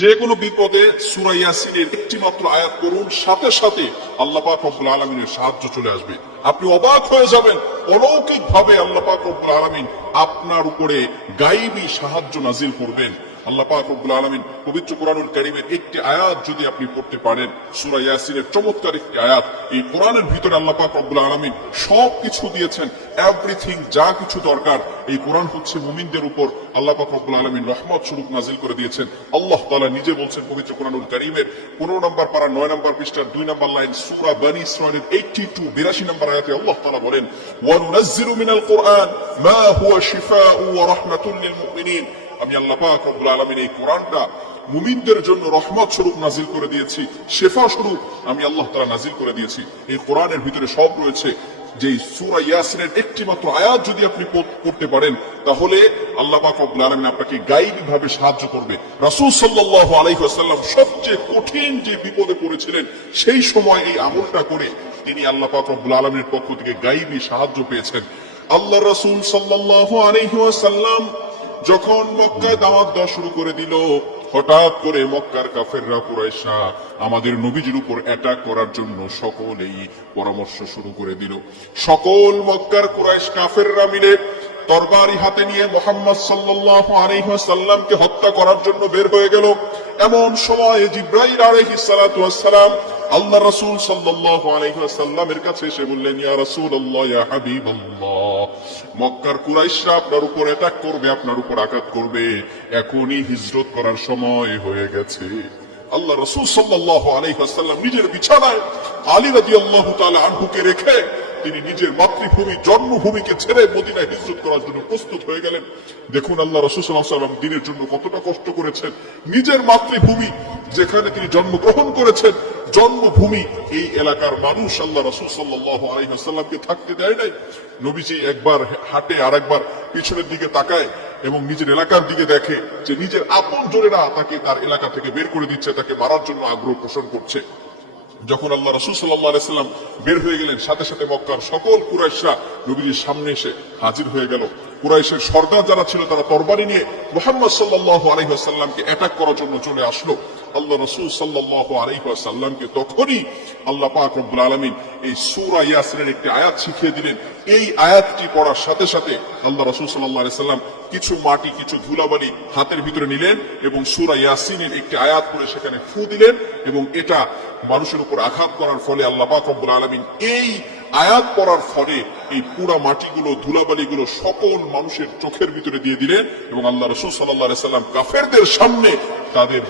যে কোনো বিপদে সুরাইয়াসিনের একটি মাত্র আয়াত করুন সাথে সাথে আল্লাহ পাক রব্বুল আলমিনের সাহায্য চলে আসবে। আপনি অবাক হয়ে যাবেন অলৌকিক ভাবে আল্লাহ পাক রব্বুল আলমিন আপনার উপরে গাইবী সাহায্য নাজিল করবেন। আল্লাহ আলমিন পবিত্র কোরআনুল কারিমের একটি আয়াত যদি আপনি পড়তে পারেন, সুরা ইয়াসিনের চমৎকার একটি আয়াত, এই কোরআনের ভিতরে আলমিন সব কিছু দিয়েছেন এভরিথিং যা কিছু দরকার, এই কোরআন হচ্ছে মুমিনদের উপর আল্লাহ আলমিন রহমত স্বরূপ নাজিল করে দিয়েছেন। আল্লাহ তাআলা নিজে বলছেন পবিত্র কোরআনুল কারিমের পনেরো নম্বর পারা, নয় নম্বর পৃষ্ঠার দুই নম্বর লাইন, সুরা বানি ইসরায়েলের এইটটি টু বিরাশি নম্বর আয়াতে আল্লাহ তালা বলেন, ওয়ানুনাজ্জিলু মিনাল কোরআন মা হুয়া শিফাউ ওয়া রাহমাতুল মুমিনিন। আমি আল্লাহ পাক রব্বুল আলামিন এই কোরআনটা মুমিনদের জন্য রহমত স্বরূপ নাজিল করে দিয়েছি, শেফা স্বরূপ আমি আল্লাহ তাআলা নাজিল করে দিয়েছি। এই কোরআনের ভিতরে সব রয়েছে। যে সূরা ইয়াসিনের একটি মাত্র আয়াত যদি আপনি পড়তে পারেন, তাহলে আল্লাহ পাক রব্বুল আলামিন আপনাকে গাইবী ভাবে সাহায্য করবে। রাসূল সাল্লাল্লাহু আলাইহি সবচেয়ে কঠিন যে বিপদে পড়েছিলেন, সেই সময় এই আমলটা করে তিনি আল্লাহ পাক রব্বুল আলামিনের পক্ষ থেকে গাইবী সাহায্য পেয়েছেন। আল্লাহ রাসূল সাল্লাল্লাহু আলাইহি যখন মক্কায় দাওয়াত দেওয়া শুরু করে দিল, হঠাৎ করে মক্কার কাফেররা কুরাইশা আমাদের নবীজির উপর অ্যাটাক করার জন্য সকলেই পরামর্শ শুরু করে দিল। সকল মক্কার কুরাইশ কাফেররা মিলে তরবারি হাতে নিয়ে মোহাম্মদ আলাইহি হত্যা করার জন্য বের হয়ে গেল। এমন সময় ওয়াসসালাম আল্লাহ রাসূল সাল্লাল্লাহু আলাইহি ওয়াসাল্লামের কাছে এসে বললেন, ইয়া ইয়া হাবিবাল্লাহ। মক্কার কুরাইশরা আপনার উপর অ্যাটাক করবে, আপনার উপর আঘাত করবে। এখনই হিজরত করার সময় হয়ে গেছে। আল্লাহ রসুল সাল্লাল্লাহু আলাইহি ওয়াসাল্লাম নিজের বিছানায় আলী রাদিয়াল্লাহু তাআলা আনহুকে রেখে তিনি নিজের মাতৃভূমি, জন্মভূমিকে ছেড়ে মদিনায় হিজরত করার জন্য প্রস্তুত হয়ে গেলেন। দেখুন আল্লাহ রসুল সাল্লাল্লাহু দিনের জন্য কতটা কষ্ট করেছেন। নিজের মাতৃভূমি, যেখানে তিনি জন্মগ্রহণ করেছেন জন্মভূমি এই এলাকার মানুষ আল্লাহ রসুল সাল্লাল্লাহু আলাইহি ওয়াসাল্লামকে থাকতে দেয় নাই। নবীজি একবার হাঁটে আর একবার পিছনের দিকে তাকায় এবং নিজের এলাকার দিকে দেখে যে নিজের আপন জনেরা তাকে তার এলাকা থেকে বের করে দিচ্ছে, তাকে মারার জন্য আগ্রহ পোষণ করছে। যখন আল্লাহ রসুল সাল্লাহ সাল্লাম বের হয়ে গেলেন, সাথে সাথে মক্কার সকল কুরাইশরা নবীজির সামনে এসে হাজির হয়ে গেল। কুরাইশের সর্দার যারা ছিল তারা তরবারি নিয়ে মোহাম্মদ সাল্লাহ আলহিহাসাল্লামকে অ্যাটাক করার জন্য চলে আসলো। আল্লাহ রসুল সাল্লাহ আলহিহাসাল্লামকে তখনই আল্লাহ পাক রব্বুল আলমিন এই সুরা ইয়াসিনের একটি আয়াত শিখিয়ে দিলেন। এই আয়াতটি পড়ার সাথে সাথে আল্লাহ রসুল সাল্লাহ আলি সাল্লাম কিছু মাটি, কিছু ধুলাবালি হাতের ভিতরে নিলেন এবং সুরা ইয়াসিনের একটি আয়াত করে সেখানে ফু দিলেন এবং এটা মানুষের উপর আঘাত করার ফলে আল্লাহ পাক রব্বুল আলমিন এই আয়াত পড়ার ফলে এই পুরা মাটিগুলো, ধুলাবালিগুলো সকল মানুষের চোখের ভিতরে দিয়ে দিলেন এবং আল্লাহ রসুল সাল্লাহ সাল্লাম কাফেরদের সামনে তাদের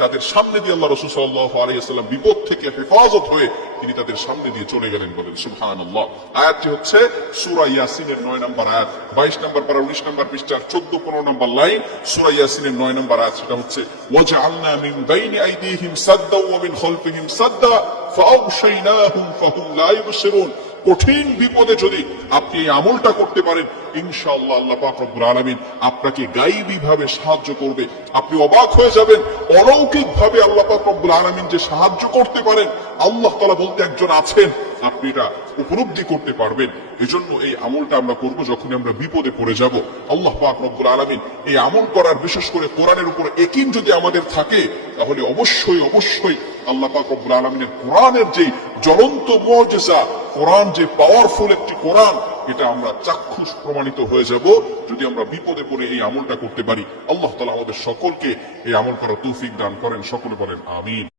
তাদের সামনে দিয়ে আল্লাহ রসুল সাল্লাহ আলাইসাল্লাম বিপদ থেকে হেফাজত হয়ে তিনি তাদের সামনে দিয়ে চলে গেলেন বলেন সুবহান আল্লাহ আয়াতটি হচ্ছে সুরা ইয়াসিনের নয় নম্বর আয়াত। বাইশ নম্বর পারা, উনিশ নম্বর পৃষ্ঠার চোদ্দ, পনেরো নম্বর লাইন সুরা ইয়াসিনের নয় নম্বর আয়াত, সেটা হচ্ছে, ওয়াজআলনা মিন বাইনি আইদিহিম সাদ্দা ওয়া মিন খালফিহিম সাদ্দা ফাআগশাইনাহুম ফাহুম লা ইবসিরুন কঠিন বিপদে যদি আপনি এই আমলটা করতে পারেন, ইনশাআল্লাহ আল্লাহ পাক আলমিন আপনাকে গাইবী ভাবে সাহায্য করবে। আপনি অবাক হয়ে যাবেন অলৌকিক ভাবে আল্লাহ পাক আলমিন আলামিন যে সাহায্য করতে পারেন, আল্লাহ তালা বলতে একজন আছেন। আপনি এটা উপলব্ধি করতে পারবেন। এজন্য এই আমলটা আমরা করব যখন আমরা বিপদে পড়ে যাব। আল্লাহ পাক রব্বুল আলামিন এই আমল করার বিশেষ করে কোরআনের উপর একিন যদি আমাদের থাকে, তাহলে অবশ্যই অবশ্যই আল্লাহ পাক রব্বুল আলামিনের কোরআনের যে জ্বলন্ত মুজিজা, কোরআন যে পাওয়ারফুল একটি কোরআন, এটা আমরা চাক্ষুষ প্রমাণিত হয়ে যাব যদি আমরা বিপদে পড়ে এই আমলটা করতে পারি। আল্লাহ তাআলা আমাদের সকলকে এই আমল করার তৌফিক দান করেন। সকলে বলেন, আমিন।